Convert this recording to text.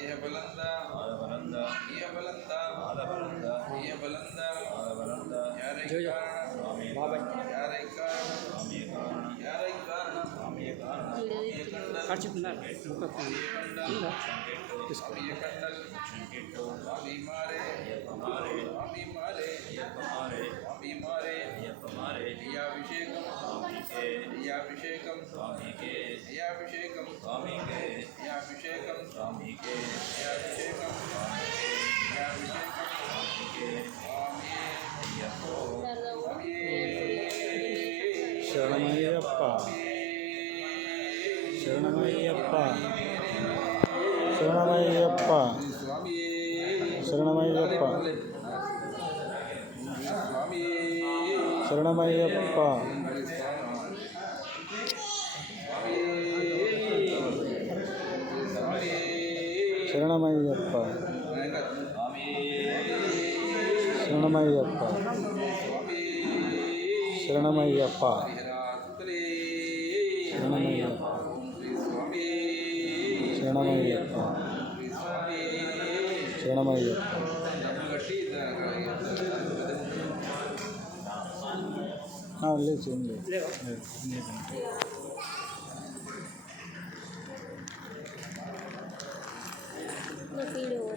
ಏಹ ಬಲಂದ ಆದಬಲಂದ ಈಯ ಬಲಂದ ಆದಬಲಂದ ಈಯ ಬಲಂದ ಆದಬಲಂದ ಯಾರೈ ಜಯ ಕಾರಣ ಸ್ವಾಮಿ ಕಾರಣ ಯಾರೈ ಕಾರಣ ಸ್ವಾಮಿ ಕಾರಣ ಯಾರೈ ಕಾರಣ ಸ್ವಾಮಿಯ ಕಾರಣ ಸ್ವಾಮಿಯ ಕಂಡಲ್ ಸ್ವಾಮಿಯ ಕಂಡಲ್ ಕೆಟ್ಟು ಸ್ವಾಮಿಯ ಕಂಡಲ್ ಕೆಟ್ಟು ಸ್ವಾಮಿ ಮಾರೆ ಅಯ್ಯಪ್ಪ ಮಾರೆ ಸ್ವಾಮಿ ಮಾರೆ ಅಯ್ಯಪ್ಪ ಮಾರೆ స్వామి మారే అయ్యప్ప మారే అయ్యాభిషేకం స్వామికే అయ్యాభిషేకం స్వామికే అయ్యాభిషేకం స్వామికే అయ్యాభిషేకం స్వామికే అయ్యాభిషేకం స్వామికే అయ్యాభిషేకం స్వామికే స్వామి అయ్యప్ప స్వామి శరణమయ్యప్ప శరణమయ్యప్ప శరణమయ్యప్ప స్వామి శరణమయ్యప్ప స్వామి శరణమయ్యప్ప శరణమయ్యప్ప శరణమయ్యప్ప శరణమయ్యప్ప శరణమయ్యప్ప శరణమయ్యప్ప శరణమయ్యప్ప లేదు ఏం లేదు Video.